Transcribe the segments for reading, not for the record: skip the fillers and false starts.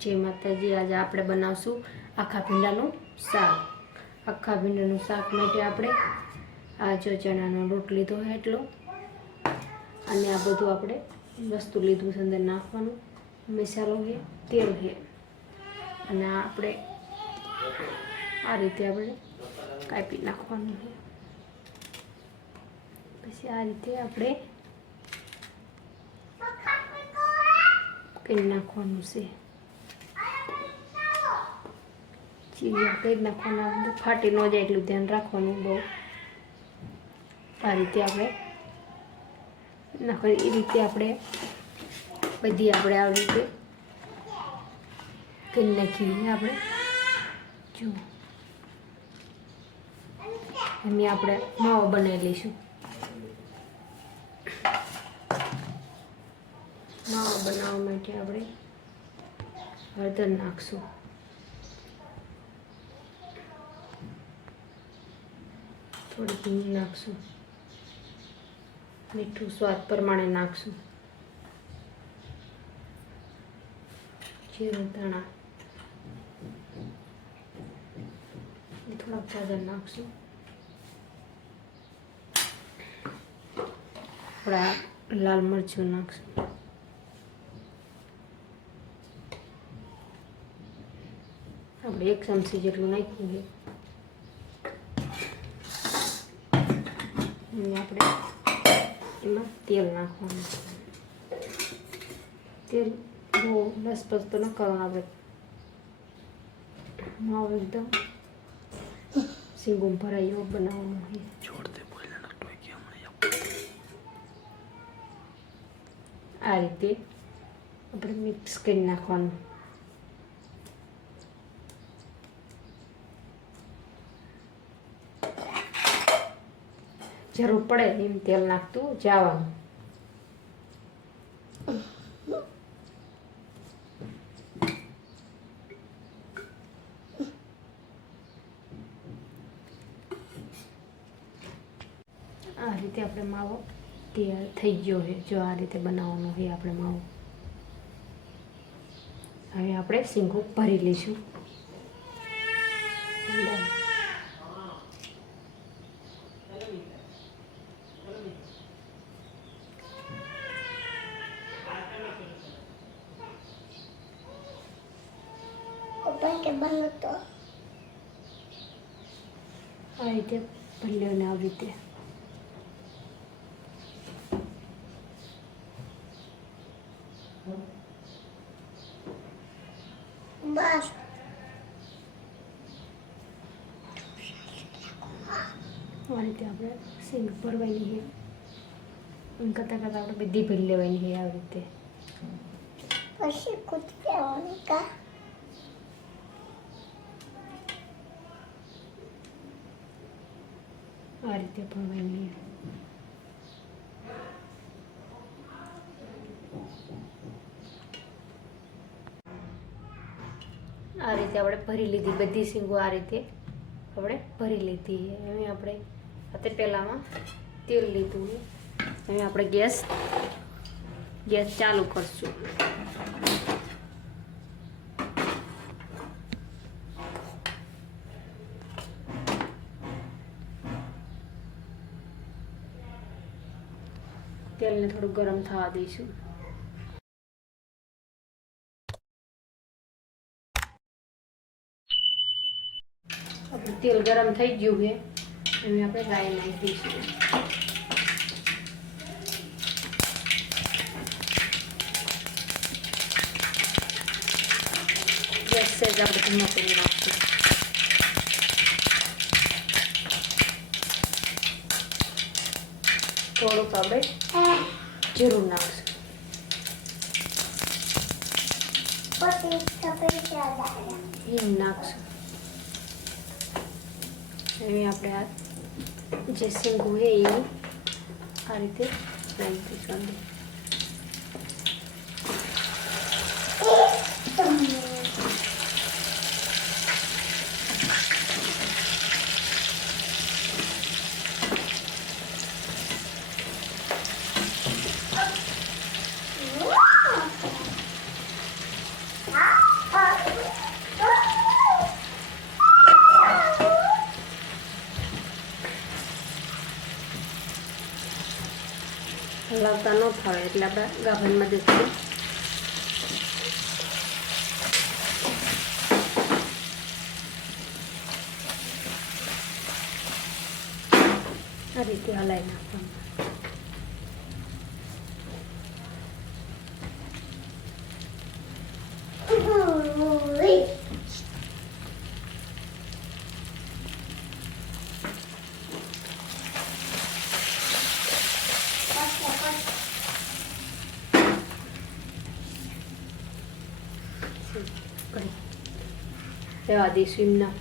જય માતાજી। આજે આપણે બનાવશું આખા ભીંડાનું શાક। આખા ભીંડાનું શાક માટે આપણે આ જો ચણાનો લોટ લીધો છે એટલો, અને આ બધું આપણે વસ્તુ લીધું છે અંદર નાખવાનું। મસાલો છે, તેલ છે, અને આપણે આ રીતે આપણે કાપી નાખવાનું છે। પછી આ રીતે આપણે કરી નાખવાનું છે। ચીરિયા કરી નાખવાના, ફાટી ન જાય એટલું ધ્યાન રાખવાનું બહુ। આ રીતે આપણે નાખવાની, એ રીતે આપણે બધી આપણે આવી રીતે કરી નાખીએ। આપણે જો એની આપણે માવો બનાવી લઈશું। માવો બનાવવા માટે આપણે હળદર નાખશું, થોડીક હિંગ નાખશું, મીઠું સ્વાદ પ્રમાણે નાખશું, જીરું ધાણા થોડાક પાવડર નાખશું, થોડા લાલ મરચું નાખશું, આપણે 1 ચમચી જેટલું નાખ્યું છે। અને આપણે એમાં તેલ નાખવાનું। તેલ બહુ લસપસ તો ન કરવાનું, આપણે માવો એકદમ સીંગું ભરાય એવો બનાવવાનું છે। આ રીતે આપણે મિક્સ કરી નાખવાનું। જરૂર પડે એમ તેલ નાખતું જવાનું। આ રીતે આપણે માવો તૈયાર થઈ ગયો છે। જો આ રીતે બનાવવાનો છે આપણે માવો। હવે આપણે શીંગું ભરી લઈશું। આ રીતે ભરી લેવાને, આવી રીતે બસ। આ રીતે આપણે શીંગ ભરવાની છે। એમ કરતાં કરતાં આપણે બધી ભરી લેવાની છે આવી રીતે। પછી કુછ કહેવાનું કા આ રીતે ભરવાની છે। આ રીતે આપણે ભરી લીધી બધી શીંગો। આ રીતે આપણે ભરી લીધી છે। હવે આપણે તે પહેલાંમાં તેલ લીધું છે। હવે આપણે ગેસ ચાલુ કરશું। તેલને થોડું ગરમ થવા દઈશું। આપણું તેલ ગરમ થઈ ગયું છે। હવે આપણે રાઈ નાખી દઈશું। ગેસ સેજ આપણે ધીમો કરી નાખીશું। થોડુંક આપણે જીરું નાખશું, હિંગ નાખશું। હવે આપણે આ જે શીંગું છે એ આ રીતે નાખી દઈશું અંદર। હલાવતા ન થાય એટલે આપણે ગાભાની મદદથી આ રીતે હલાવી નાખવાનું. રહેવા દઈશું એમના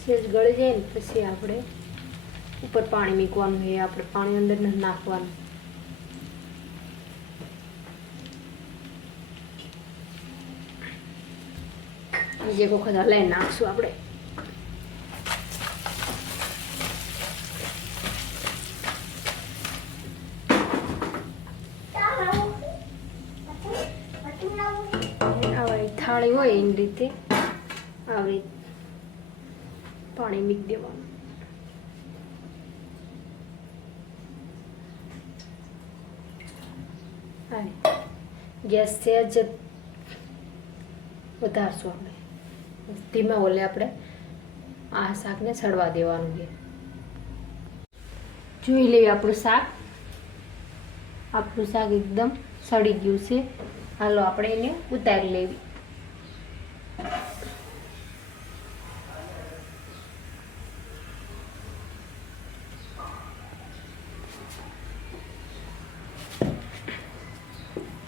સેજ ગળી જાય ને પછી આપણે ઉપર પાણી મૂકવાનું છે. આપણે પાણી અંદર નથી નાખવાનું. બીજી એક વખત હલાવી નાખશું આપણે. થાળી હોય એની રીતે આવી પાણી મૂકી દેવાનું. ગેસ સહેજ વધારશું આપણે. ધીમા ઓલે આપણે આ શાકને સડવા દેવાનું છે. જોઈ લઈએ આપણું શાક. આપણું શાક એકદમ સડી ગયું છે. હાલો આપણે એને ઉતારી લેવી.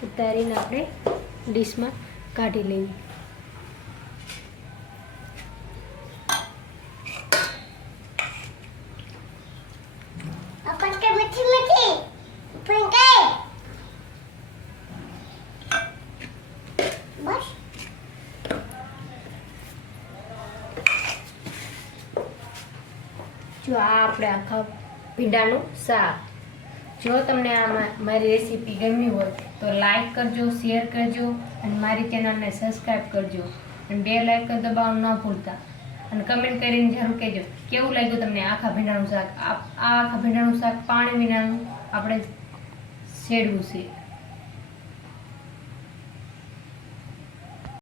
ઉતારીને આપણે ડીશમાં કાઢી લેવી. જો આ આપણે આખા ભીંડાનું શાક. જો તમને આ મારી રેસીપી ગમી હોય તો લાઈક કરજો, શેર કરજો અને મારી ચેનલને સબસ્ક્રાઈબ કરજો અને બેલ આઇકન દબાવવાનું ન ભૂલતા. અને કમેન્ટ કરીને જરૂર કહેજો કેવું લાગ્યું તમને આખા ભીંડાનું શાક. આ આખા ભીંડાનું શાક પાણી વિનાનું આપણે શેડવું છે.